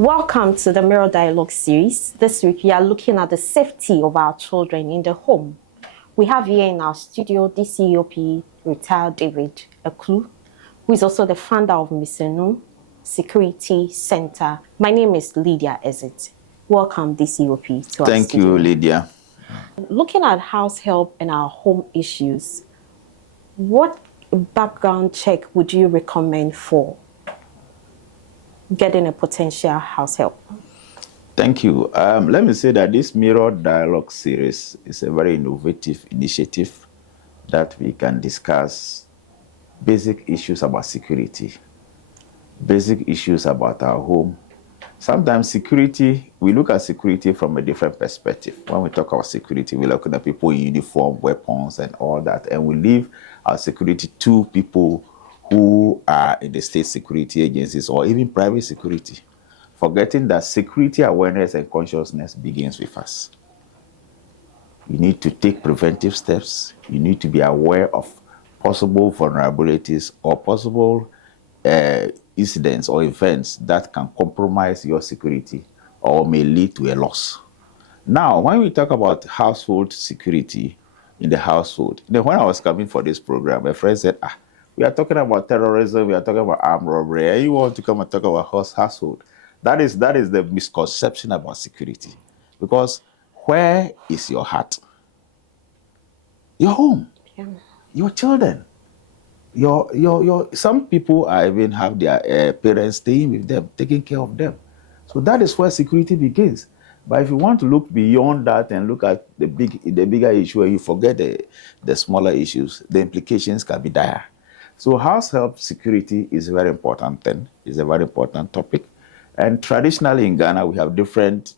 Welcome to the Mirror Dialogue series. This week we are looking at the safety of our children in the home. We have here in our studio DCOP retired David Eklu, who is also the founder of Misenu Security Center. My name is Lydia Ezit. Welcome DCOP to our studio. Thank you, Lydia. Looking at house help and our home issues, what background check would you recommend for getting a potential house help? Thank you. Let me say that this Mirror Dialogue series is a very innovative initiative that we can discuss basic issues about security, basic issues about our home. Sometimes security, we look at security from a different perspective. When we talk about security, we look at people in uniform, weapons, and all that, and we leave our security to people who are in the state security agencies or even private security, forgetting that security awareness and consciousness begins with us. You need to take preventive steps. You need to be aware of possible vulnerabilities or possible incidents or events that can compromise your security or may lead to a loss. Now, when we talk about household security in the household, when I was coming for this program, a friend said, we are talking about terrorism, we are talking about armed robbery, and you want to come and talk about household. That is the misconception about security. Because where is your heart? Your home, your children. Some people even have their parents staying with them, taking care of them. So that is where security begins. But if you want to look beyond that and look at the bigger issue, and you forget the smaller issues, the implications can be dire. So house help security is a very important thing. It's a very important topic. And traditionally in Ghana, we have different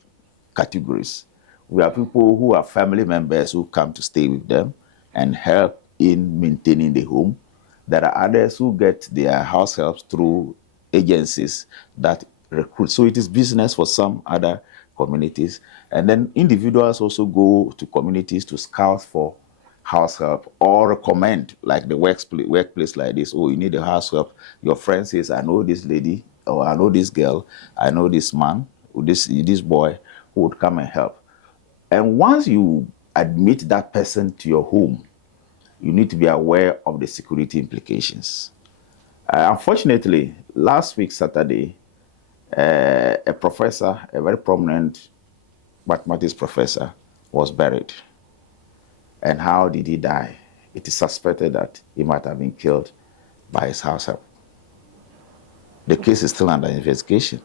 categories. We have people who are family members who come to stay with them and help in maintaining the home. There are others who get their house helps through agencies that recruit. So it is business for some other communities. And then individuals also go to communities to scout for house help or recommend, like the workplace like this. Oh, you need a house help. Your friend says, I know this lady, or I know this girl, I know this man, or this boy who would come and help. And once you admit that person to your home, you need to be aware of the security implications. Unfortunately, last week, Saturday, a professor, a very prominent mathematics professor, was buried. And how did he die? It is suspected that he might have been killed by his house help. The case is still under investigation.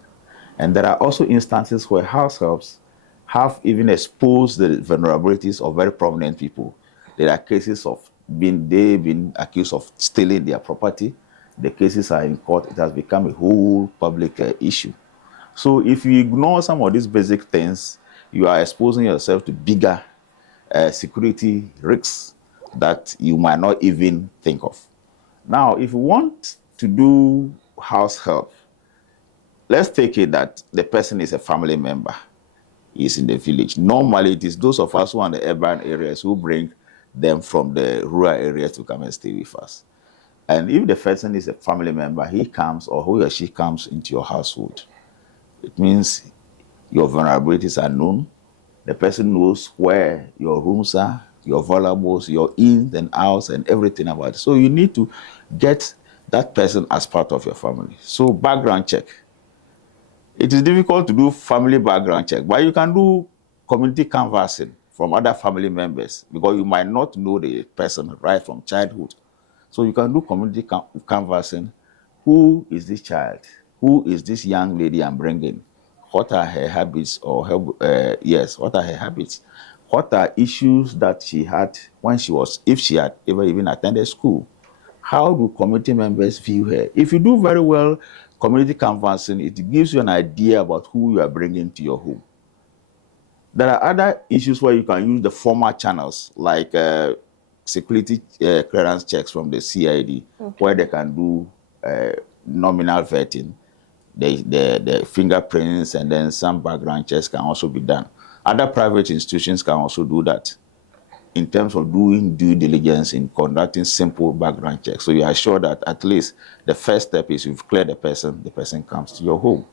And there are also instances where house helps have even exposed the vulnerabilities of very prominent people. There are cases of they've been accused of stealing their property. The cases are in court. It has become a whole public issue. So if you ignore some of these basic things, you are exposing yourself to bigger security risks that you might not even think of. Now, if you want to do house help, let's take it that the person is a family member, is in the village. Normally, it is those of us who are in the urban areas who bring them from the rural areas to come and stay with us. And if the person is a family member, he comes or he or she comes into your household. It means your vulnerabilities are known. The person knows where your rooms are, your valuables, your ins and outs and everything about it. So you need to get that person as part of your family. So background check. It is difficult to do family background check, but you can do community canvassing from other family members because you might not know the person right from childhood. So you can do community canvassing. Who is this child? Who is this young lady I'm bringing? What are her habits what are her habits? What are issues that she had when if she had ever even attended school? How do community members view her? If you do very well community canvassing, it gives you an idea about who you are bringing to your home. There are other issues where you can use the formal channels like security clearance checks from the CID, where they can do nominal vetting, the fingerprints, and then some background checks can also be done. Other private institutions can also do that in terms of doing due diligence in conducting simple background checks. So you are sure that at least the first step is you've cleared the person comes to your home.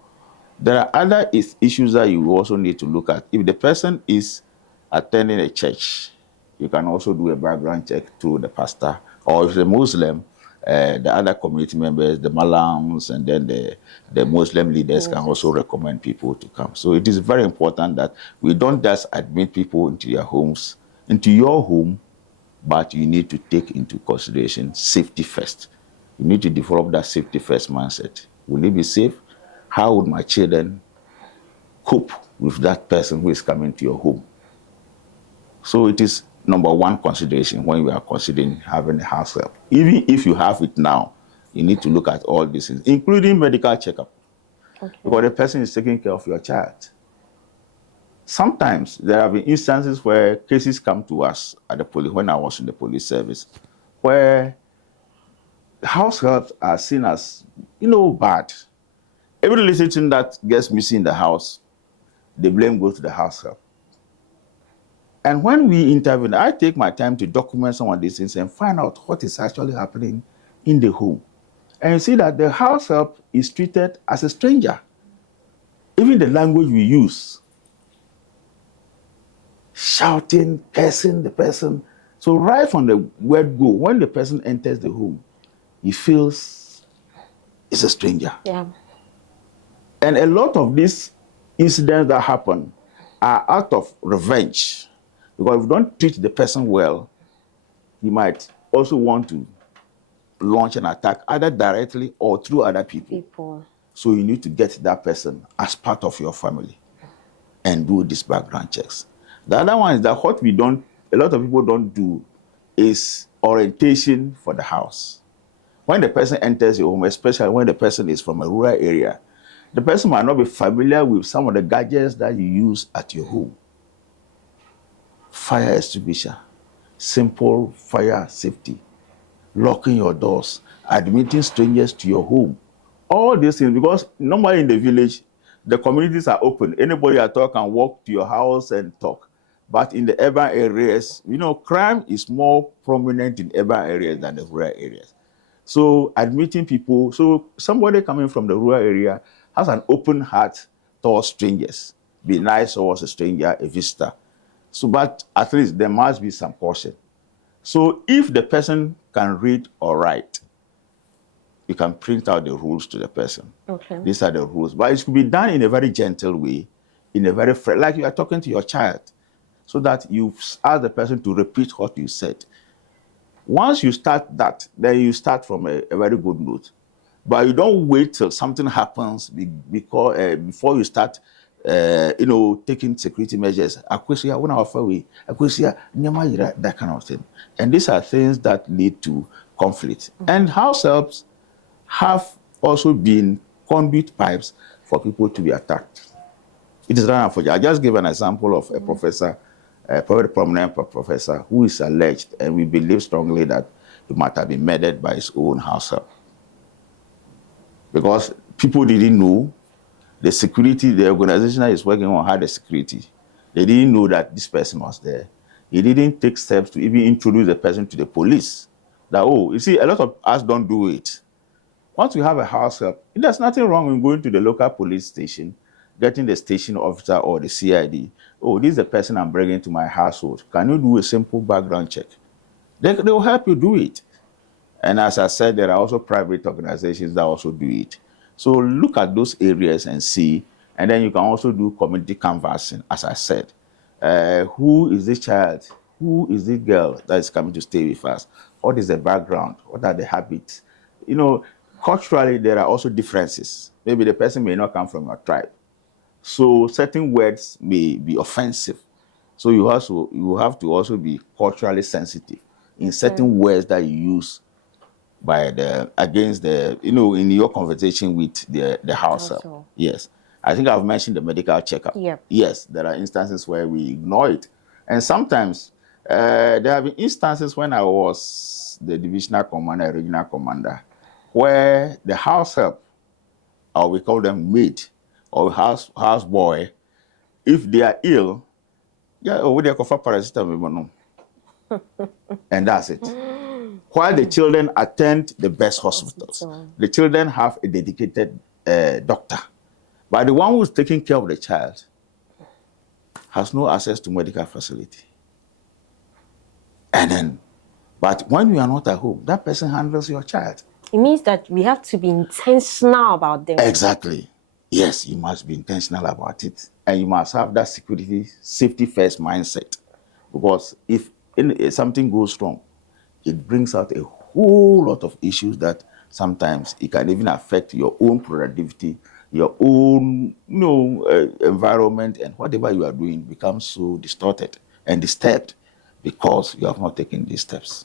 There are other issues that you also need to look at. If the person is attending a church, you can also do a background check through the pastor. Or if it's a Muslim, the other community members, the Malams, and then the Muslim leaders can also recommend people to come. So it is very important that we don't just admit people into their homes, into your home, but you need to take into consideration safety first. You need to develop that safety first mindset. Will it be safe? How would my children cope with that person who is coming to your home? So it is number one consideration when you are considering having a house help. Even if you have it now, you need to look at all these things, including medical checkup. Okay. Because the person is taking care of your child. Sometimes there have been instances where cases come to us at the police, when I was in the police service, where house helps are seen as, bad. Every little thing that gets missing in the house, the blame goes to the house help. And when we intervene, I take my time to document some of these things and find out what is actually happening in the home. And you see that the house help is treated as a stranger. Even the language we use, shouting, cursing the person. So right from the word go, when the person enters the home, he feels it's a stranger. Yeah. And a lot of these incidents that happen are out of revenge. Because if you don't treat the person well, he might also want to launch an attack either directly or through other people. So you need to get that person as part of your family and do these background checks. The other one is that a lot of people don't do is orientation for the house. When the person enters your home, especially when the person is from a rural area, the person might not be familiar with some of the gadgets that you use at your home. Fire extinguisher, simple fire safety, locking your doors, admitting strangers to your home. All these things, because normally in the village, the communities are open. Anybody at all can walk to your house and talk. But in the urban areas, crime is more prominent in urban areas than the rural areas. So admitting people, so somebody coming from the rural area has an open heart towards strangers. Be nice towards a stranger, a visitor. So, but at least there must be some caution. So if the person can read or write, you can print out the rules to the person. Okay. These are the rules. But it should be done in a very gentle way, in a very like you are talking to your child, so that you ask the person to repeat what you said. Once you start that, then you start from a very good note. But you don't wait till something happens before you start, taking security measures. That kind of thing. And these are things that lead to conflict. And house helps have also been conduit pipes for people to be attacked. It is not unfortunate. I just give an example of a professor, a very prominent professor, who is alleged, and we believe strongly that he might have been murdered by his own house help. Because people didn't know the security, the organization that is working on had the security. They didn't know that this person was there. He didn't take steps to even introduce the person to the police. You see, a lot of us don't do it. Once we have a house help, there's nothing wrong with going to the local police station, getting the station officer or the CID. This is the person I'm bringing to my household. Can you do a simple background check? They will help you do it. And as I said, there are also private organizations that also do it. So look at those areas and see, and then you can also do community canvassing, as I said. Who is this child? Who is this girl that is coming to stay with us? What is the background? What are the habits? Culturally, there are also differences. Maybe the person may not come from your tribe. So certain words may be offensive. So you have to also be culturally sensitive in certain words that you use in your conversation with the house help. Yes. I think I've mentioned the medical checkup. Yep. Yes, there are instances where we ignore it. And sometimes there have been instances when I was the divisional commander, regional commander, where the house help, or we call them maid, or house boy, if they are ill, they offer paracetamol. And that's it. While the children attend the best hospitals, the children have a dedicated doctor. But the one who's taking care of the child has no access to medical facility. And then, but when you are not at home, that person handles your child. It means that we have to be intentional about them. Exactly. Yes, you must be intentional about it. And you must have that safety first mindset. Because if something goes wrong, it brings out a whole lot of issues that sometimes it can even affect your own productivity, your own environment, and whatever you are doing becomes so distorted and disturbed because you have not taken these steps.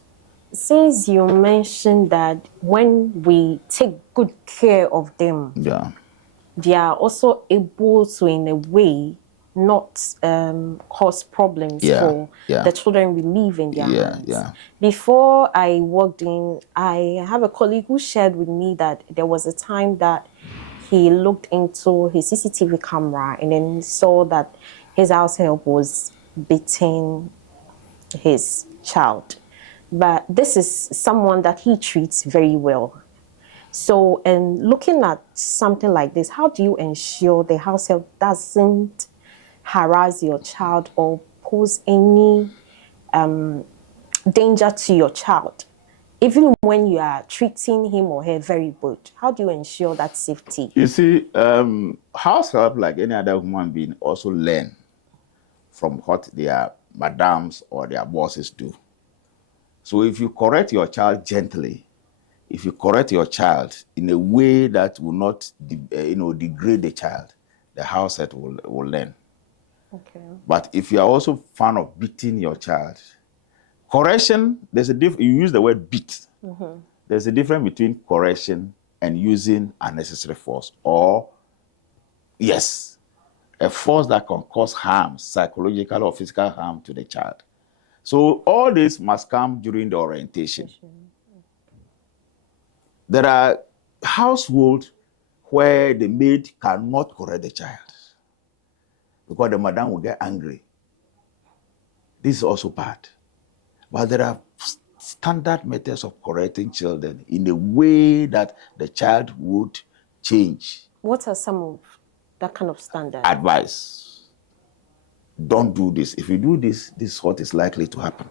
Since you mentioned that when we take good care of them, Yeah. they are also able to, in a way, not cause problems for the children we leave in their hands. Yeah. Before I walked in, I have a colleague who shared with me that there was a time that he looked into his CCTV camera and then saw that his house help was beating his child. But this is someone that he treats very well. So, and looking at something like this, how do you ensure the house help doesn't harass your child or pose any danger to your child? Even when you are treating him or her very good, how do you ensure that safety? You see, house help, like any other human being, also learn from what their madams or their bosses do. So if you correct your child gently, if you correct your child in a way that will not degrade the child, the house help will learn. Okay. But if you are also fan of beating your child, correction, there's a difference. You use the word beat. Mm-hmm. There's a difference between correction and using unnecessary force, or yes, a force that can cause harm, psychological or physical harm to the child. So all this must come during the orientation. There are households where the maid cannot correct the child because the madam will get angry. This is also bad. But there are standard methods of correcting children in a way that the child would change. What are some of that kind of standard? Advice. Don't do this. If you do this, this is what is likely to happen.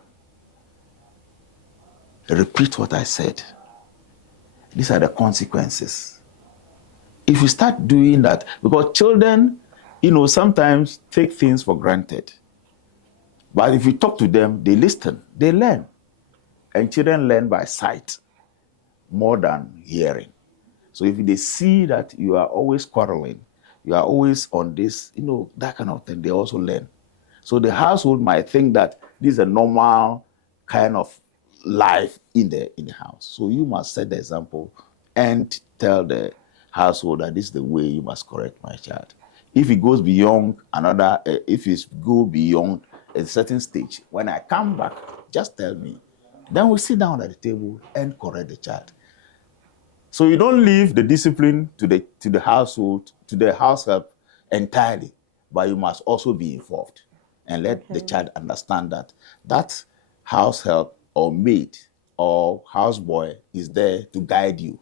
Repeat what I said. These are the consequences. If you start doing that, because children, sometimes take things for granted. But if you talk to them, they listen, they learn. And children learn by sight more than hearing. So if they see that you are always quarreling, you are always on this, that kind of thing, they also learn. So the household might think that this is a normal kind of life in the house. So you must set the example and tell the household that this is the way you must correct my child. If it goes beyond if it go beyond a certain stage, when I come back, just tell me. Then we sit down at the table and correct the child. So you don't leave the discipline to the household, to the house help entirely, but you must also be involved and let the child understand that house help or maid or houseboy is there to guide you.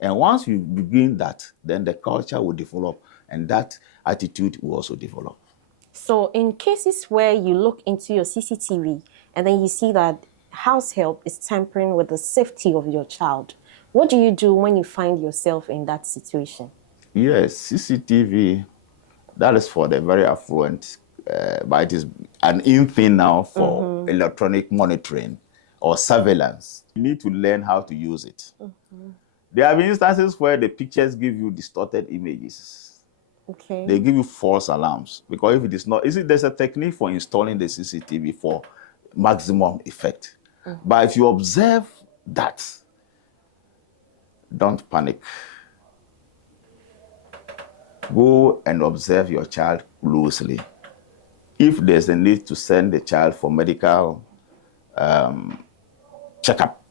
And once you begin that, then the culture will develop and that attitude will also develop. So in cases where you look into your CCTV and then you see that house help is tampering with the safety of your child, what do you do when you find yourself in that situation? Yes, CCTV, that is for the very affluent, but it is an in thing now for electronic monitoring or surveillance. You need to learn how to use it. There have been instances where the pictures give you distorted images. Okay. They give you false alarms because if it is not, there's a technique for installing the CCTV for maximum effect. But if you observe that, don't panic. Go and observe your child closely. If there's a need to send the child for medical checkup,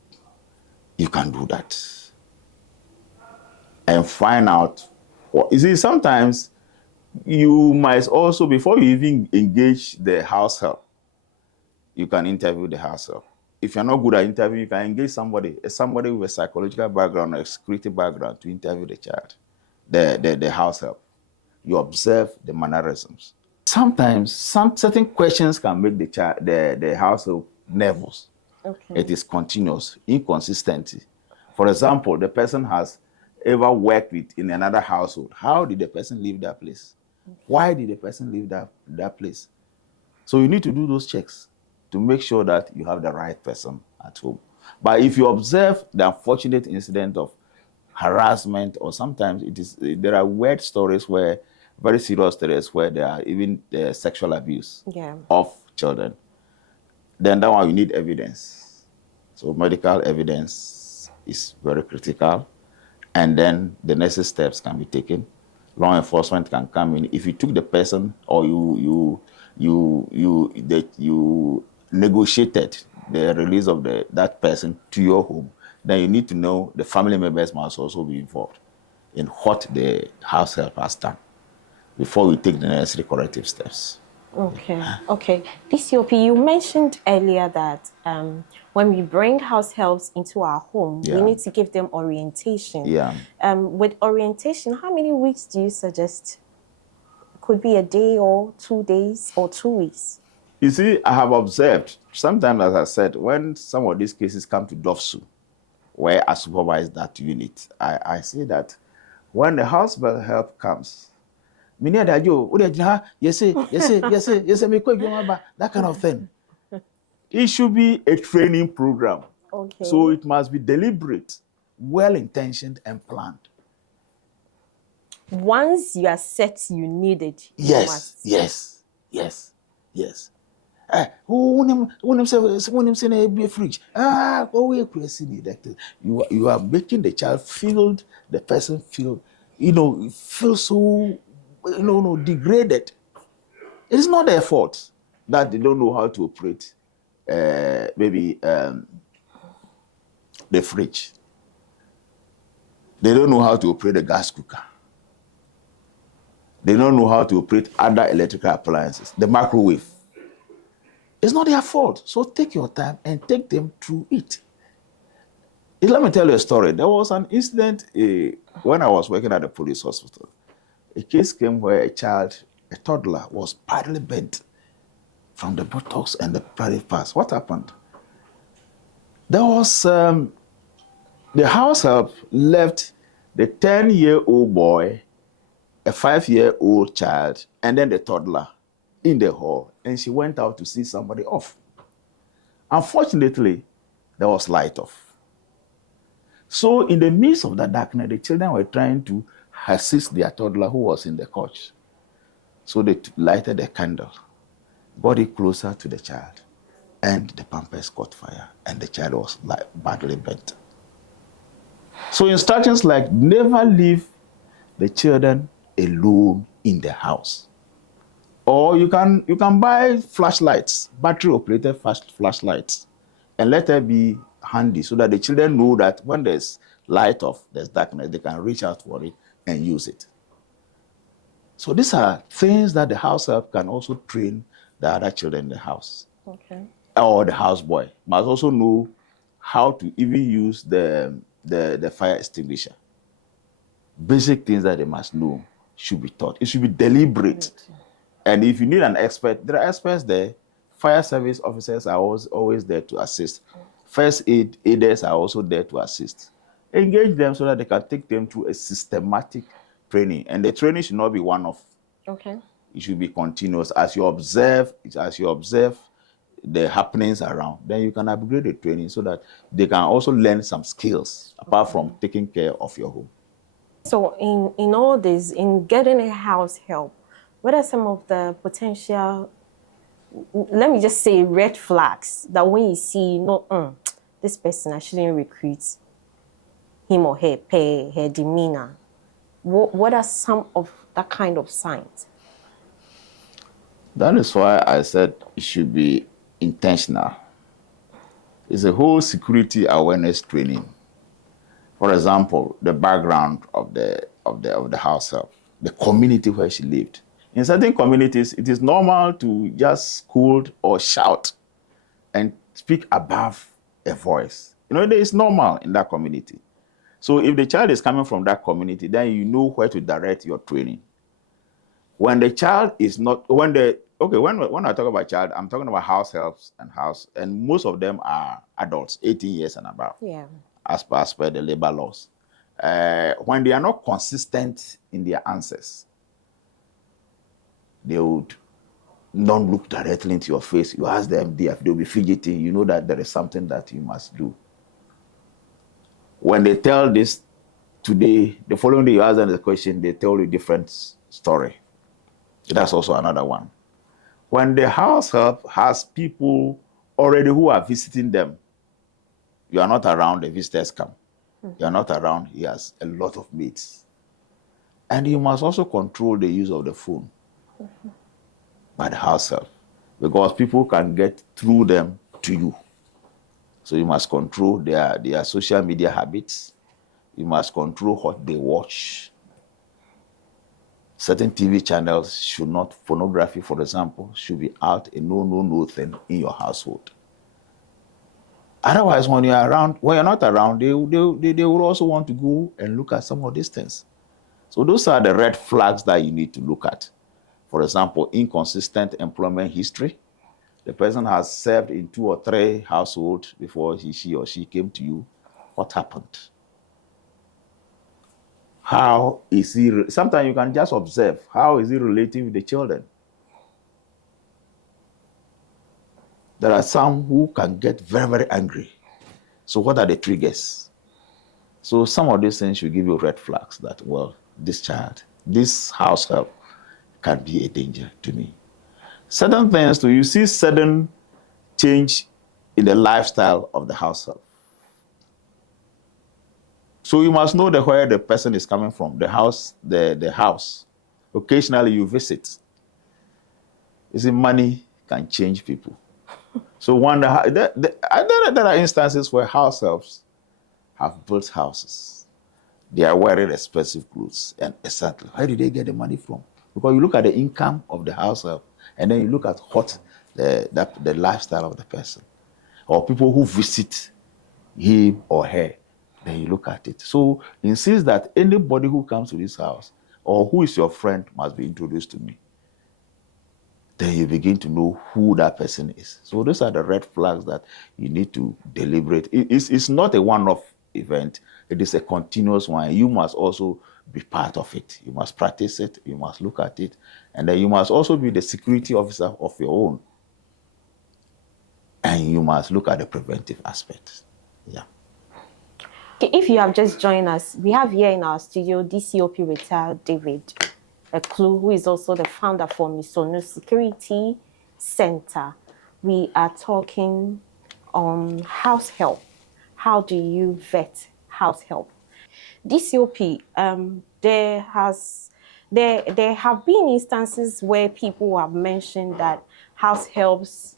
you can do that. And find out what. You see, sometimes you might also, before you even engage the house help, you can interview the house help. If you're not good at interviewing, you can engage somebody with a psychological background or a security background to interview the child, the house help. You observe the mannerisms. Sometimes some certain questions can make the child, the household nervous. Okay. It is continuous, inconsistency. For example, the person has ever worked with in another household. How did the person leave that place? Why did the person leave that place? So you need to do those checks to make sure that you have the right person at home. But if you observe the unfortunate incident of harassment, or sometimes there are weird stories where, very serious stories where there are even sexual abuse Yeah. of children, then that one you need evidence. So medical evidence is very critical, and then the necessary steps can be taken. Law enforcement can come in. If you took the person, or you negotiated the release of that person to your home, then you need to know the family members must also be involved in what the house help has done before we take the necessary corrective steps. Okay. Okay. DCOP, you mentioned earlier that when we bring house helps into our home, we Yeah. need to give them orientation. Yeah. With orientation, how many weeks do you suggest? Could be a day or 2 days or 2 weeks. You see, I have observed sometimes, as I said, when some of these cases come to DOFSU, where I supervise that unit, I say that when the house help comes, that kind of thing. It should be a training program. Okay. So it must be deliberate, well-intentioned, and planned. Once you are set, you need it. You Yes, must. yes, yes, yes. When say na be fridge. You are making the child feel, the person feel, feel so, no, degraded. It is not their fault that they don't know how to operate maybe the fridge. They don't know how to operate the gas cooker. They don't know how to operate other electrical appliances, the microwave. It's not their fault. So take your time and take them through it. Let me tell you a story. There was an incident when I was working at the police hospital. A case came where a toddler, was badly bent from the buttocks and the private parts. What happened? There was the house help left the 10-year-old boy, a 5-year-old child, and then the toddler in the hall, and she went out to see somebody off. Unfortunately, there was light off. So in the midst of the darkness, the children were trying to assist their toddler who was in the couch. So they lighted a candle, got it closer to the child, and the pampers caught fire, and the child was badly bent. So instructions like never leave the children alone in the house. Or you can buy flashlights, battery-operated flashlights, and let them be handy so that the children know that when there's light off, there's darkness, they can reach out for it and use it. So these are things that the house help can also train the other children in the house. Okay. Or the houseboy must also know how to even use the fire extinguisher. Basic things that they must know should be taught. It should be deliberate. And if you need an expert, there are experts there. Fire service officers are always there to assist. First aiders are also there to assist. Engage them so that they can take them through a systematic training. And the training should not be one-off. Okay. It should be continuous. As you observe the happenings around, then you can upgrade the training so that they can also learn some skills apart from taking care of your home. So in all this, in getting a house help, what are some of the potential, let me just say, red flags that when you see, this person, I shouldn't recruit him or her, her demeanor? What are some of that kind of signs? That is why I said it should be intentional. It's a whole security awareness training. For example, the background of the house help, the community where she lived. In certain communities, it is normal to just scold or shout and speak above a voice. It's normal in that community. So if the child is coming from that community, then you know where to direct your training. When the child is not, when I talk about child, I'm talking about house helps and most of them are adults, 18 years and above, Yeah. as per the labor laws. When they are not consistent in their answers, they would not look directly into your face. You ask them, they'll be fidgeting. You know that there is something that you must do. When they tell this today, the following day you ask them the question, they tell you a different story. That's also another one. When the house help has people already who are visiting them, you are not around, the visitors come. You are not around, he has a lot of mates. And you must also control the use of the phone by the house help, because people can get through them to you. So you must control their social media habits. You must control what they watch. Certain TV channels should not, pornography, for example, should be out, a no thing in your household. Otherwise, when you're not around, they will also want to go and look at some of these things. So those are the red flags that you need to look at. For example, inconsistent employment history. The person has served in 2 or 3 households before she or she came to you. What happened? How is he? Sometimes you can just observe. How is he relating with the children? There are some who can get very, very angry. So what are the triggers? So some of these things should give you red flags that, well, this child, this house help can be a danger to me. Certain things, do you see sudden change in the lifestyle of the house help? So you must know where the person is coming from, the house, the house. Occasionally you visit. You see, money can change people. So there are instances where house helps have built houses. They are wearing expensive clothes. And exactly, where did they get the money from? Because you look at the income of the house help, and then you look at what the lifestyle of the person, or people who visit him or her, then you look at it. So he insists that anybody who comes to this house or who is your friend must be introduced to me. Then you begin to know who that person is. So those are the red flags that you need to deliberate. It's not a one-off event. It is a continuous one. You must also be part of it. You must practice it. You must look at it. And then you must also be the security officer of your own. And you must look at the preventive aspect. Yeah. Okay, if you have just joined us, we have here in our studio DCOP retired David Eklu, who is also the founder for Misono Security Center. We are talking on house help. How do you vet house help? DCOP, there have been instances where people have mentioned that house helps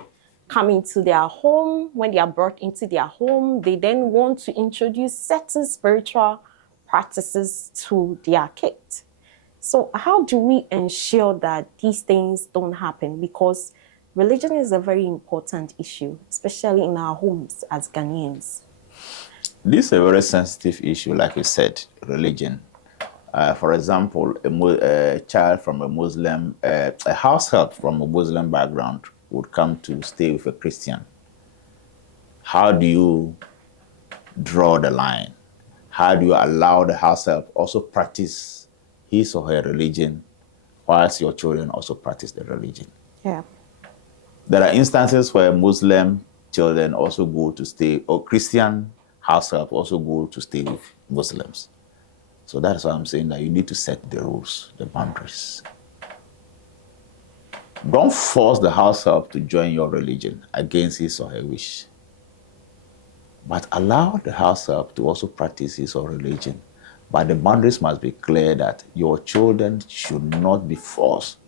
come into their home. When they are brought into their home, they then want to introduce certain spiritual practices to their kids. So how do we ensure that these things don't happen? Because religion is a very important issue, especially in our homes as Ghanaians. This is a very sensitive issue, like you said, religion. For example, a child from a Muslim, a house help from a Muslim background would come to stay with a Christian. How do you draw the line? How do you allow the house help also practice his or her religion whilst your children also practice the religion? Yeah. There are instances where Muslim children also go to stay, or Christian house help also go to stay with Muslims. So that's why I'm saying that you need to set the rules, the boundaries. Don't force the house help to join your religion against his or her wish. But allow the house help to also practice his or her religion. But the boundaries must be clear that your children should not be forced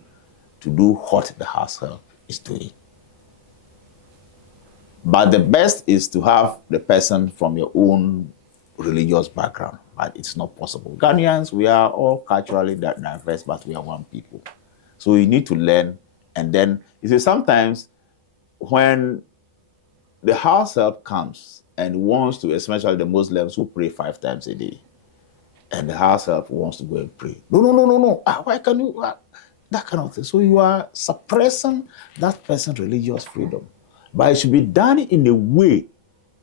to do what the house help is doing. But the best is to have the person from your own religious background, but it's not possible. Ghanaians, we are all culturally diverse, but we are one people. So you need to learn. And then, you see, sometimes when the house help comes and wants to, especially the Muslims who pray 5 times a day, and the house help wants to go and pray. No. Why can you? That kind of thing. So you are suppressing that person's religious freedom. But it should be done in a way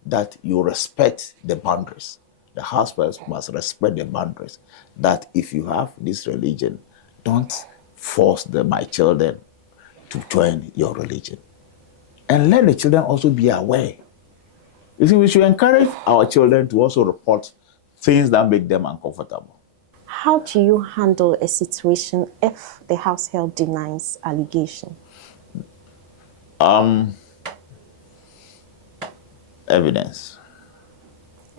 that you respect the boundaries. The housewives must respect the boundaries. That if you have this religion, don't force my children to join your religion. And let the children also be aware. You see, we should encourage our children to also report things that make them uncomfortable. How do you handle a situation if the house help denies allegation? Evidence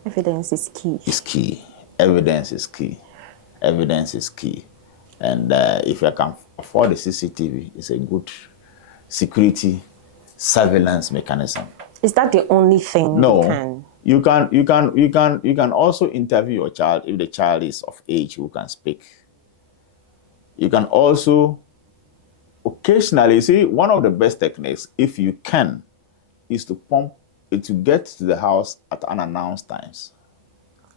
Evidence is key. is key. Evidence is key. Evidence is key. And if you can afford a CCTV, it's a good security surveillance mechanism. Is that the only thing No, you can? you can also interview your child if the child is of age who can speak. You can also occasionally see one of the best techniques, if you can, is to get to the house at unannounced times.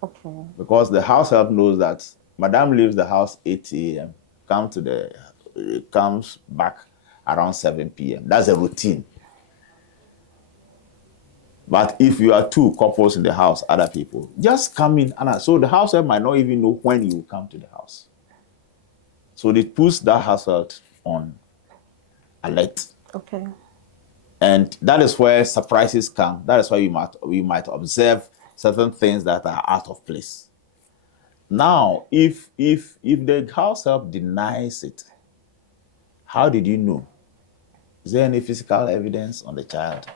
Okay. Because the house help knows that Madam leaves the house 8 a.m. Comes back around 7 p.m. That's a routine. But if you are two couples in the house, other people, just come in. So the house help might not even know when you will come to the house. So they push that house help on alert. Okay. And that is where surprises come. That is why we might observe certain things that are out of place. Now, if the house help denies it, how did you know? Is there any physical evidence on the child?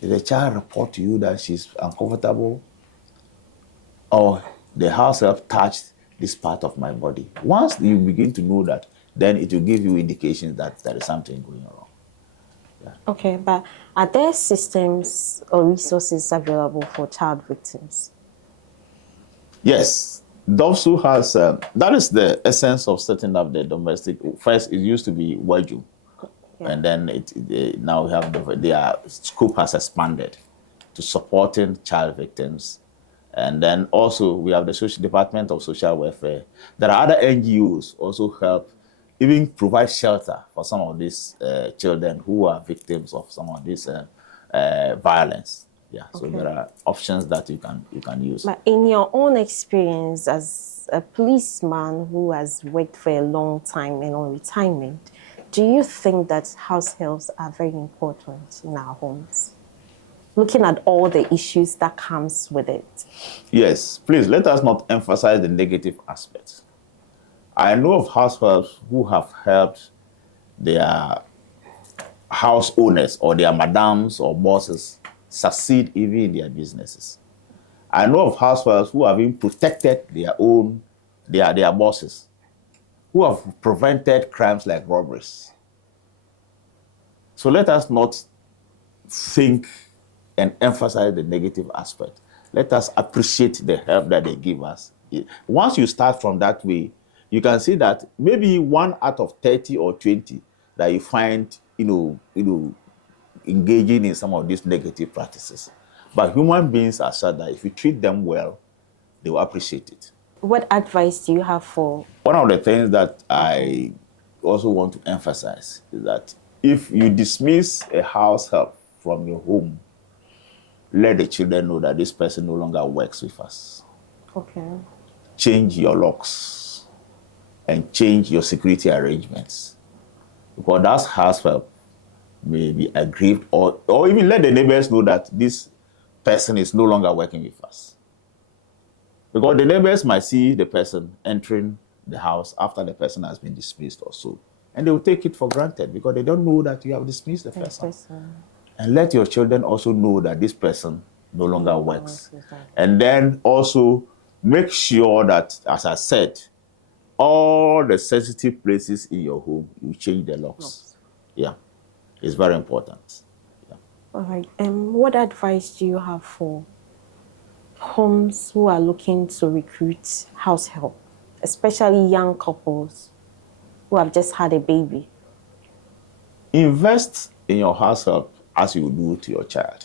Did the child report to you that she's uncomfortable? Or the house help touched this part of my body? Once you begin to know that, then it will give you indications that there is something going wrong. Yeah. Okay, but are there systems or resources available for child victims? Yes, those who has that is the essence of setting up the domestic. First, it used to be Waju, and then now we have their scope has expanded to supporting child victims, and then also we have the social department of social welfare. There are other NGOs also help, even provide shelter for some of these children who are victims of some of this violence. Yeah, so there are options that you can use. But in your own experience as a policeman who has worked for a long time and on retirement, do you think that house helps are very important in our homes? Looking at all the issues that comes with it. Yes, please let us not emphasize the negative aspects. I know of households who have helped their house owners or their madams or bosses succeed even in their businesses. I know of households who have even protected their bosses, who have prevented crimes like robberies. So let us not think and emphasize the negative aspect. Let us appreciate the help that they give us. Once you start from that way, you can see that maybe 1 out of 30 or 20 that you find, engaging in some of these negative practices. But human beings are such that if you treat them well, they will appreciate it. What advice do you have for? One of the things that I also want to emphasize is that if you dismiss a house help from your home, let the children know that this person no longer works with us. Okay. Change your locks and change your security arrangements. Because that house help may be aggrieved, or even let the neighbors know that this person is no longer working with us. Because the neighbors might see the person entering the house after the person has been dismissed or so. And they will take it for granted because they don't know that you have dismissed the person. And let your children also know that this person no longer works. And then also make sure that, as I said, all the sensitive places in your home, you change the locks. Yeah, it's very important. Yeah. All right. What advice do you have for homes who are looking to recruit house help, especially young couples who have just had a baby? Invest in your house help as you do to your child.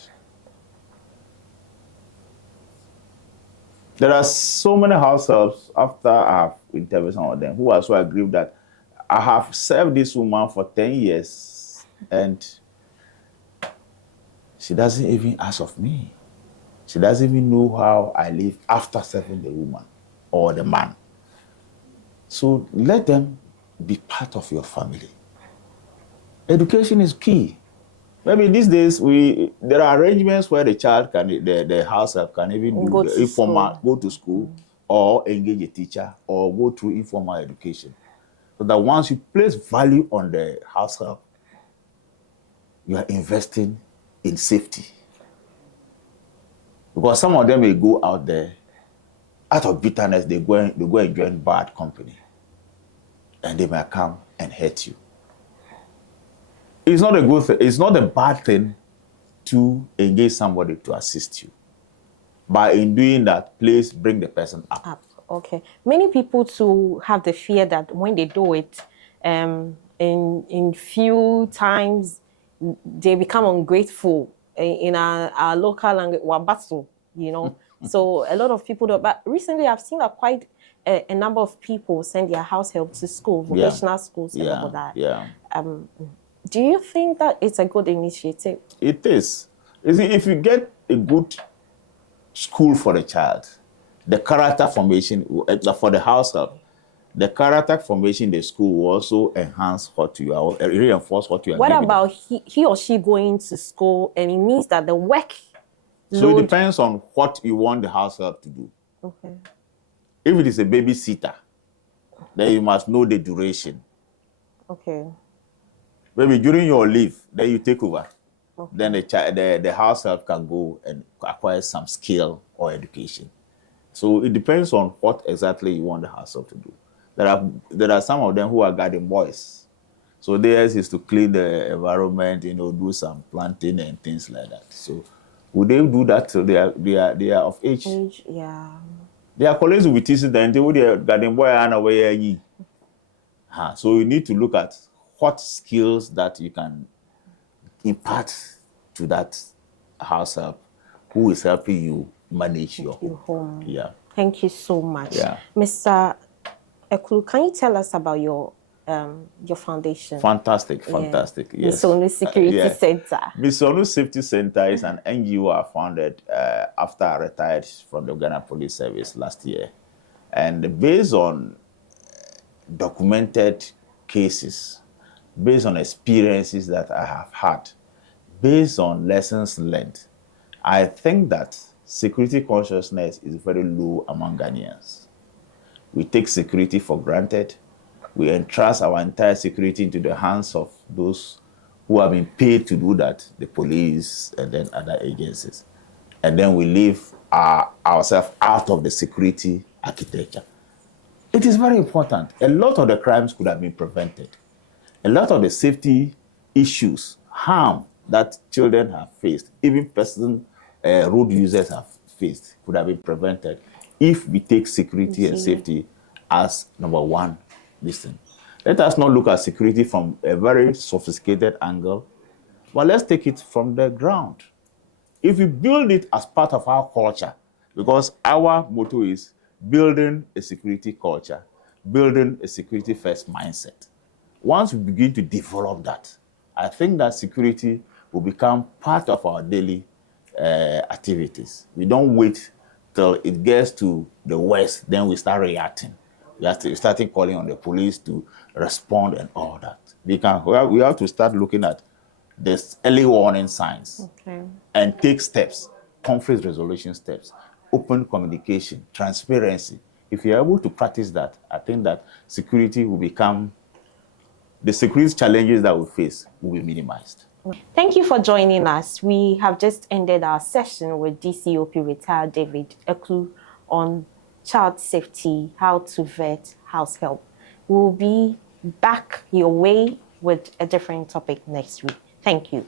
There are so many house helps after I have interviewed some of them who also agree that I have served this woman for 10 years, and she doesn't even ask of me. She doesn't even know how I live after serving the woman or the man. So let them be part of your family. Education is key. Maybe these days there are arrangements where the child can, the house help can even do the informal, go to school or engage a teacher or go through informal education. So that once you place value on the house help, you are investing in safety. Because some of them may go out there, out of bitterness, they go and join bad company. And they may come and hurt you. It's not a good thing. It's not a bad thing to engage somebody to assist you. But in doing that, please bring the person up. Okay. Many people too have the fear that when they do it, in few times they become ungrateful. In our local language, wabatsu, you know. So a lot of people do. But recently, I've seen that quite a number of people send their house help to school, vocational schools, and all that. Yeah. Do you think that it's a good initiative? It is. You see, if you get a good school for the child, the character formation for the house help, the character formation in the school will also enhance what you are, reinforce what you are. What about he or she going to school, and it means that the work So it depends on what you want the house help to do. Okay. If it is a babysitter, then you must know the duration. Okay. Maybe during your leave, then you take over. Okay. Then the house help can go and acquire some skill or education. So it depends on what exactly you want the house help to do. There are some of them who are garden boys. So theirs is to clean the environment, do some planting and things like that. So would they do that till they are of age? Yeah. Their colleagues will be teaching them, they would garden boy and away. So you need to look at what skills that you can impart to that house help who is helping you manage your home. Yeah. Thank you so much. Yeah. Mr. Eklu, can you tell us about your foundation? Fantastic. Yes. Misonu Security Center. Misonu Safety Center is an NGO I founded after I retired from the Ghana Police Service last year. And based on documented cases, based on experiences that I have had, based on lessons learned, I think that security consciousness is very low among Ghanaians. We take security for granted. We entrust our entire security into the hands of those who have been paid to do that, the police and then other agencies. And then we leave ourselves out of the security architecture. It is very important. A lot of the crimes could have been prevented. A lot of the safety issues, harm that children have faced, even road users have faced, could have been prevented if we take security and safety as number one listen. Let us not look at security from a very sophisticated angle, but let's take it from the ground. If we build it as part of our culture, because our motto is building a security culture, building a security first mindset. Once we begin to develop that, I think that security will become part of our daily activities. We don't wait till it gets to the worst, then we start reacting. We are starting calling on the police to respond and all that. We have to start looking at this early warning signs and take steps, conflict resolution steps, open communication, transparency. If you're able to practice that, I think that security will become, the security challenges that we face will be minimized. Thank you for joining us. We have just ended our session with DCOP retired David Eklu on child safety, how to vet house help. We'll be back your way with a different topic next week. Thank you.